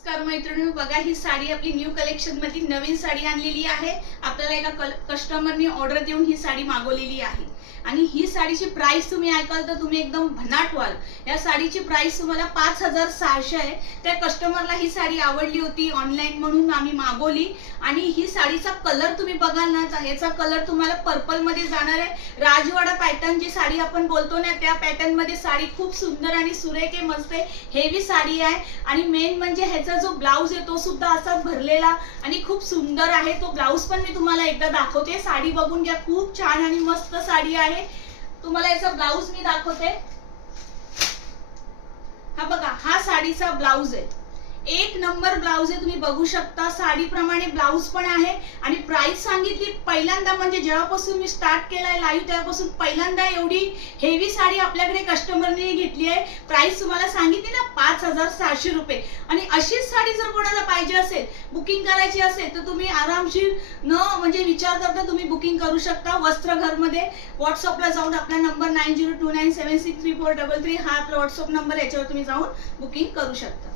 नमस्कार मैत्रिणी, बघा ही साडी आपली न्यू कलेक्शन मध्ये नवीन साडी आणलेली आहे। आपल्याला एका कस्टमरनी ऑर्डर देऊन ही साडी मागवलेली आहे आणि ही साडीची प्राइस तुम्ही ऐकाल तर तुम्ही एकदम भनाट व्हाल। या साडीची प्राइस तुम्हाला 5600 आहे। त्या कस्टमरला ही साडी आवडली होती ऑनलाइन म्हणून आम्ही मागवली आणि ही साडीचा कलर तुम्ही बघाल ना तर ह्याचा कलर तुम्हाला पर्पल मध्ये जाणार आहे। राजवाडा पॅटर्न जी साडी आपण बोलतो ना त्या पॅटर्न मध्ये साडी खूप सुंदर आणि सुरेख आहे, मस्त आहे, हेवी साडी आहे। आणि मेन म्हणजे ह्याचा जो ब्लाउज आहे तो सुद्धा असा भरलेला आणि खूप सुंदर आहे। तो ब्लाउज पण मी तुम्हाला एकदा दाखवते, साडी बघून घ्या, खूप छान आणि मस्त साडी आहे। तुम्हाला याचा ब्लाउज मी दाखवते। हा बघा, हा साडीचा ब्लाउज आहे, एक नंबर ब्लाउज आहे, तुम्ही बघू शकता। साडी प्रमाणे ब्लाउज पण आहे आणि प्राइस सांगितली पहिल्यांदा, म्हणजे जेव्हापासून मी स्टार्ट केलाय लाईव्ह तेव्हापासून पहिल्यांदा एवढी हेवी साडी आपल्याकडे कस्टमरने घेतली आहे। प्राइस तुम्हाला सांगितली ना 5600 रुपये। आणि अशीच साडी जर कोणाला पाहिजे असेल, बुकिंग करायची असेल तर तुम्ही आरामशीर न म्हणजे विचार करता तुम्ही बुकिंग करू शकता। वस्त्रघर मध्ये व्हॉट्सअपला जाऊन आपला नंबर 9029763433 हा आपला व्हॉट्सअप नंबर, याच्यावर तुम्ही जाऊन बुकिंग करू शकता।